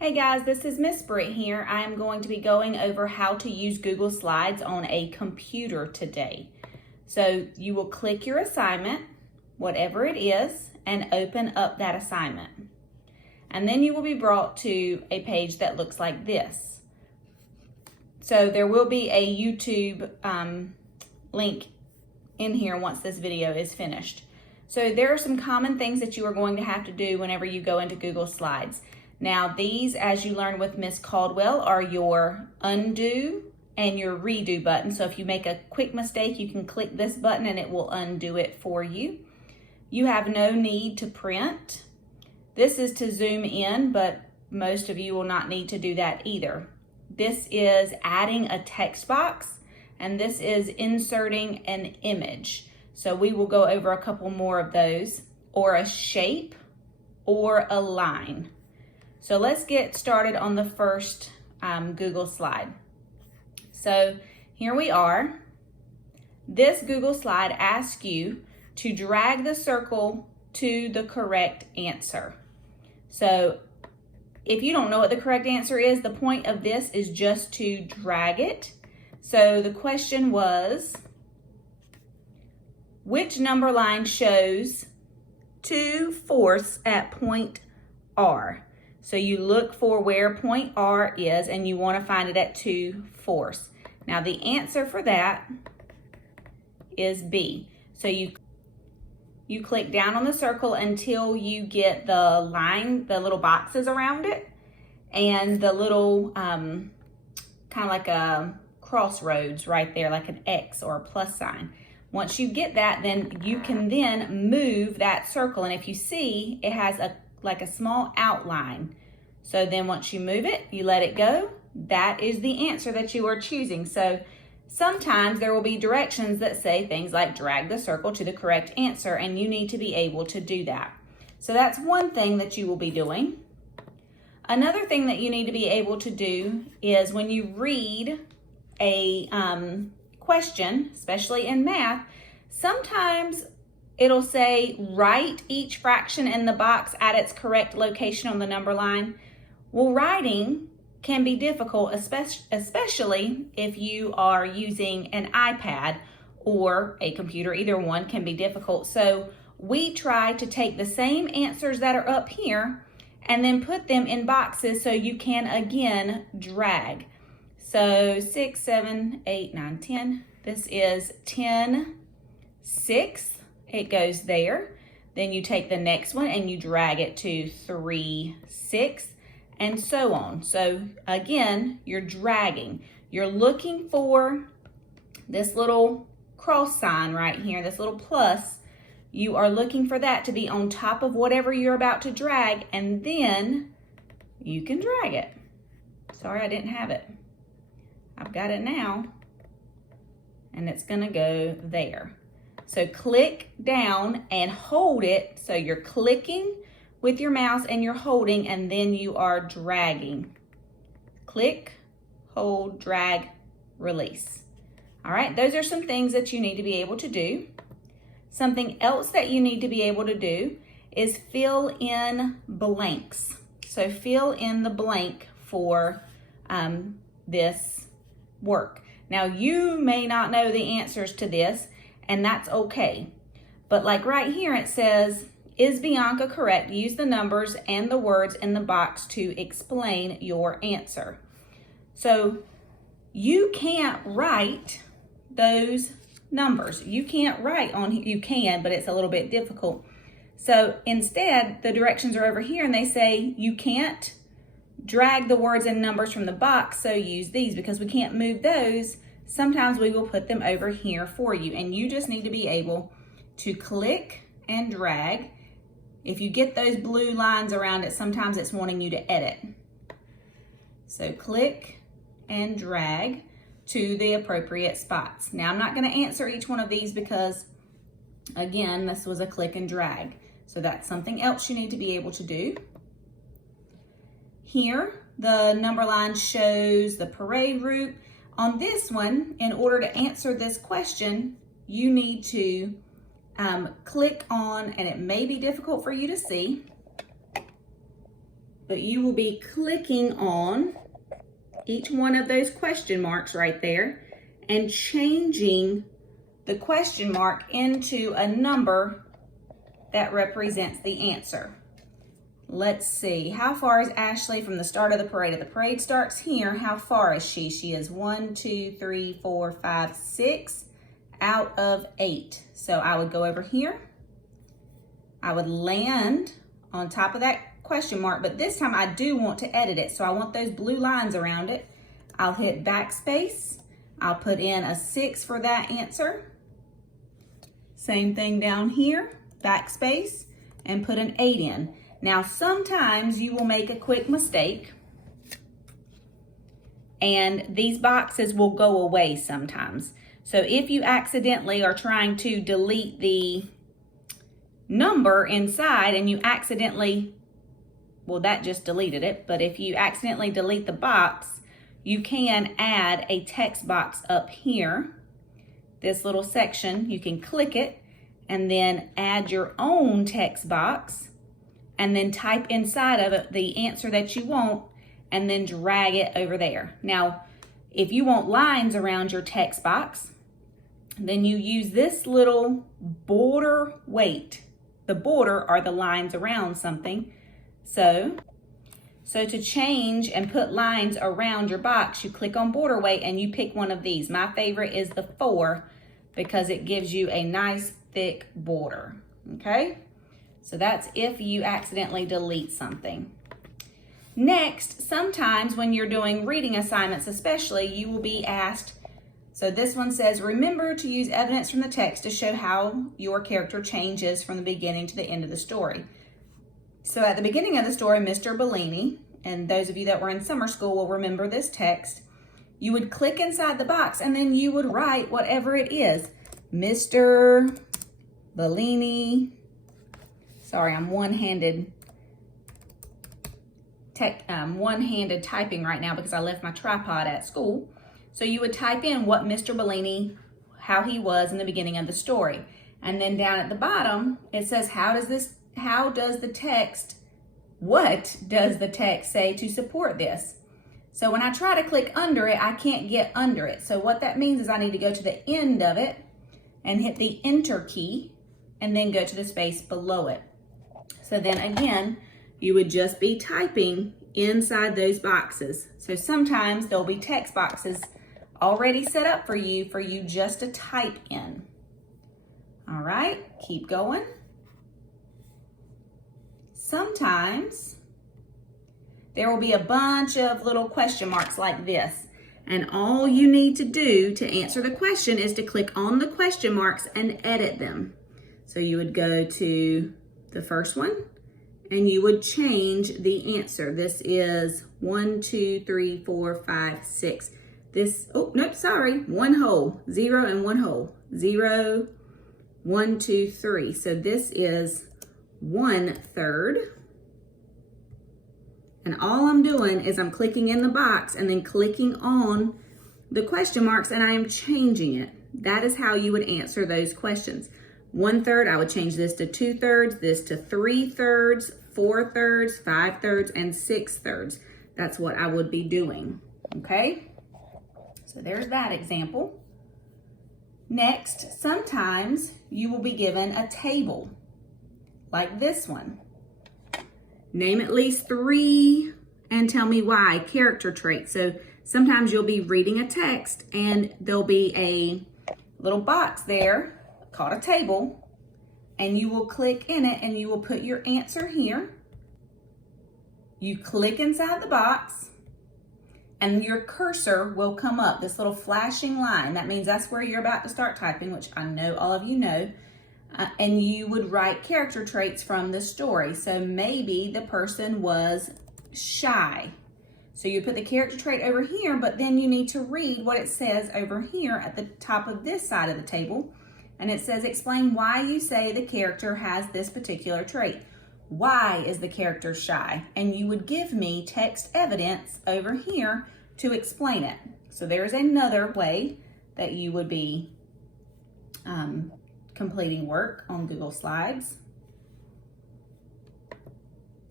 Hey guys, this is Miss Britt here. I am going to be going over how to use Google Slides on a computer today. So you will click your assignment, whatever it is, and open up that assignment. And then you will be brought to a page that looks like this. So there will be a YouTube link in here once this video is finished. So there are some common things that you are going to have to do whenever you go into Google Slides. Now these, as you learned with Miss Caldwell, are your undo and your redo button. So if you make a quick mistake, you can click this button and it will undo it for you. You have no need to print. This is to zoom in, but most of you will not need to do that either. This is adding a text box, and this is inserting an image. So we will go over a couple more of those, or a shape, or a line. So let's get started on the first Google slide. So here we are. This Google slide asks you to drag the circle to the correct answer. So if you don't know what the correct answer is, the point of this is just to drag it. So the question was, which number line shows 2/4 at point R? So you look for where point R is and you want to find it at 2/4. Now the answer for that is B. So you click down on the circle until you get the line, the little boxes around it, and the little kind of like a crossroads right there, like an X or a plus sign. Once you get that, then you can then move that circle, and if you see, it has like a small outline. So then once you move it, you let it go, that is the answer that you are choosing. So sometimes there will be directions that say things like drag the circle to the correct answer, and you need to be able to do that. So that's one thing that you will be doing. Another thing that you need to be able to do is when you read a question, especially in math, sometimes it'll say write each fraction in the box at its correct location on the number line. Well, writing can be difficult, especially if you are using an iPad or a computer. Either one can be difficult. So we try to take the same answers that are up here and then put them in boxes so you can again drag. So 6, 7, 8, 9, 10. This is 10/6. It goes there. Then you take the next one and you drag it to 3/6, and so on. So again, you're dragging. You're looking for this little cross sign right here, this little plus. You are looking for that to be on top of whatever you're about to drag, and then you can drag it. Sorry, I didn't have it. I've got it now, and it's gonna go there. So click down and hold it. So you're clicking with your mouse and you're holding, and then you are dragging. Click, hold, drag, release. All right, those are some things that you need to be able to do. Something else that you need to be able to do is fill in blanks. So fill in the blank for this work. Now you may not know the answers to this, and that's okay. But like right here, it says, is Bianca correct? Use the numbers and the words in the box to explain your answer. So you can't write those numbers. You can't write on, you can, but it's a little bit difficult. So instead, the directions are over here, and they say you can't drag the words and numbers from the box, so use these. Because we can't move those, sometimes we will put them over here for you, and you just need to be able to click and drag. If you get those blue lines around it, sometimes it's wanting you to edit. So click and drag to the appropriate spots. Now I'm not going to answer each one of these because, again, this was a click and drag. So that's something else you need to be able to do. Here, the number line shows the parade route. On this one, in order to answer this question, you need to click on, and it may be difficult for you to see, but you will be clicking on each one of those question marks right there and changing the question mark into a number that represents the answer. Let's see, how far is Ashley from the start of the parade? If the parade starts here, how far is she? She is 1, 2, 3, 4, 5, 6 out of 8. So I would go over here. I would land on top of that question mark, but this time I do want to edit it. So I want those blue lines around it. I'll hit backspace. I'll put in a 6 for that answer. Same thing down here, backspace, and put an 8 in. Now, sometimes you will make a quick mistake and these boxes will go away sometimes. So if you accidentally are trying to delete the number inside and you accidentally, well, that just deleted it, but if you accidentally delete the box, you can add a text box up here. This little section, you can click it and then add your own text box and then type inside of it the answer that you want and then drag it over there. Now, if you want lines around your text box, then you use this little border weight. The border are the lines around something. So to change and put lines around your box, you click on border weight and you pick one of these. My favorite is the 4 because it gives you a nice thick border, okay? So that's if you accidentally delete something. Next, sometimes when you're doing reading assignments especially, you will be asked, so this one says, remember to use evidence from the text to show how your character changes from the beginning to the end of the story. So at the beginning of the story, Mr. Bellini, and those of you that were in summer school will remember this text, you would click inside the box and then you would write whatever it is. Mr. Bellini, sorry, I'm one-handed typing right now because I left my tripod at school. So you would type in what Mr. Bellini, how he was in the beginning of the story. And then down at the bottom, it says, what does the text say to support this? So when I try to click under it, I can't get under it. So what that means is I need to go to the end of it and hit the enter key and then go to the space below it. So then again, you would just be typing inside those boxes. So sometimes there'll be text boxes already set up for you just to type in. All right, keep going. Sometimes there will be a bunch of little question marks like this. And all you need to do to answer the question is to click on the question marks and edit them. So you would go to the first one and you would change the answer. This is 1, 2, 3, 4, 5, 6. This, oh, nope, sorry, 1 whole, 0 and 1 whole. 0, 1, 2, 3. So this is 1/3. And all I'm doing is I'm clicking in the box and then clicking on the question marks and I am changing it. That is how you would answer those questions. 1/3, I would change this to 2/3, this to 3/3, 4/3, 5/3, and 6/3. That's what I would be doing, okay? So there's that example. Next, sometimes you will be given a table like this one. Name at least 3 and tell me why, character traits. So sometimes you'll be reading a text and there'll be a little box there called a table, and you will click in it and you will put your answer here. You click inside the box and your cursor will come up, this little flashing line. That means that's where you're about to start typing, which I know all of you know. And you would write character traits from the story. So maybe the person was shy. So you put the character trait over here, but then you need to read what it says over here at the top of this side of the table. And it says, explain why you say the character has this particular trait. Why is the character shy? And you would give me text evidence over here to explain it. So there's another way that you would be completing work on Google Slides.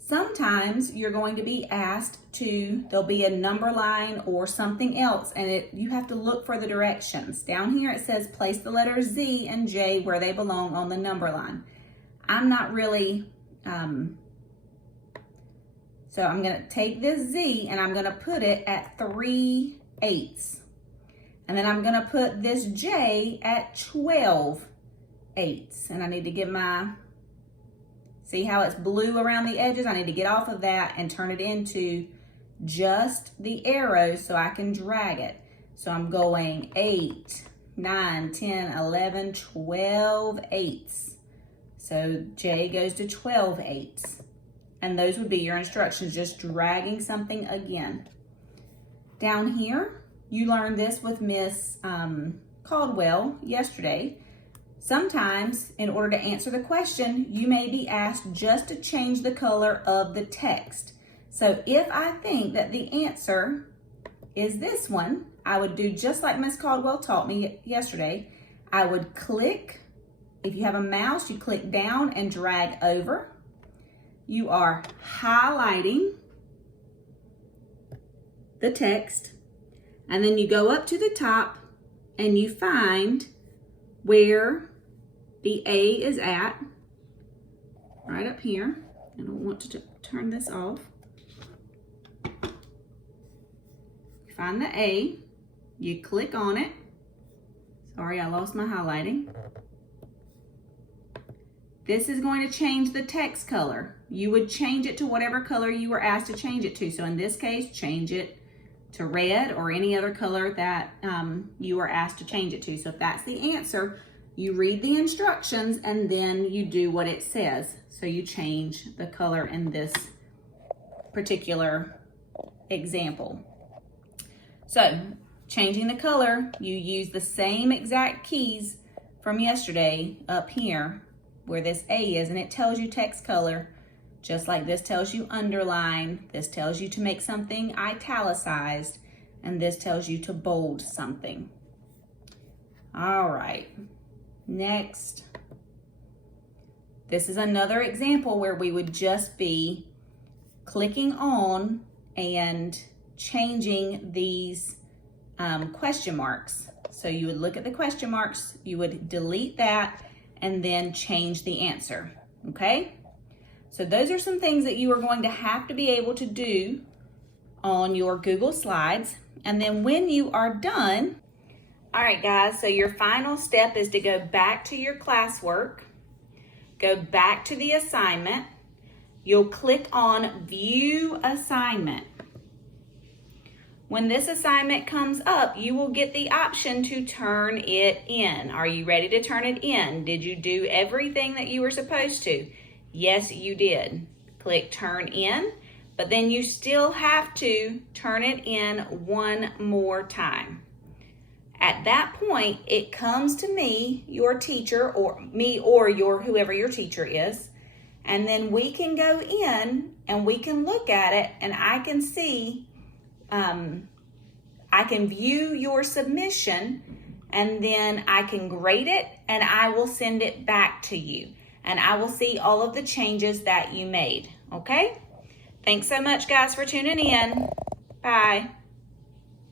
Sometimes you're going to be asked there'll be a number line or something else, and you have to look for the directions. Down here it says place the letters Z and J where they belong on the number line. I'm not really, so I'm gonna take this Z and I'm gonna put it at 3/8. And then I'm gonna put this J at 12/8. And I need to get see how it's blue around the edges? I need to get off of that and turn it into just the arrows so I can drag it. So I'm going 8, 9, 10, 11, 12/8. So J goes to 12/8. And those would be your instructions, just dragging something again. Down here, you learned this with Miss Caldwell yesterday. Sometimes, in order to answer the question, you may be asked just to change the color of the text. So if I think that the answer is this one, I would do just like Miss Caldwell taught me yesterday. I would click, if you have a mouse, you click down and drag over. You are highlighting the text, and then you go up to the top and you find where the A is at, right up here. I don't want to turn this off. Find the A, you click on it. Sorry, I lost my highlighting. This is going to change the text color. You would change it to whatever color you were asked to change it to. So in this case, change it to red or any other color that you were asked to change it to. So if that's the answer, you read the instructions and then you do what it says. So you change the color in this particular example. So changing the color, you use the same exact keys from yesterday up here where this A is, and it tells you text color, just like this tells you underline, this tells you to make something italicized, and this tells you to bold something. All right, next. This is another example where we would just be clicking on and changing these question marks. So you would look at the question marks, you would delete that, and then change the answer, okay? So those are some things that you are going to have to be able to do on your Google Slides. And then when you are done, all right guys, so your final step is to go back to your classwork, go back to the assignment. You'll click on View Assignment. When this assignment comes up, you will get the option to turn it in. Are you ready to turn it in? Did you do everything that you were supposed to? Yes, you did. Click Turn In, but then you still have to turn it in one more time. At that point, it comes to me, your teacher, or me or whoever your teacher is, and then we can go in and we can look at it and I can see I can view your submission, and then I can grade it and I will send it back to you, and I will see all of the changes that you made, okay? Thanks so much guys for tuning in. Bye.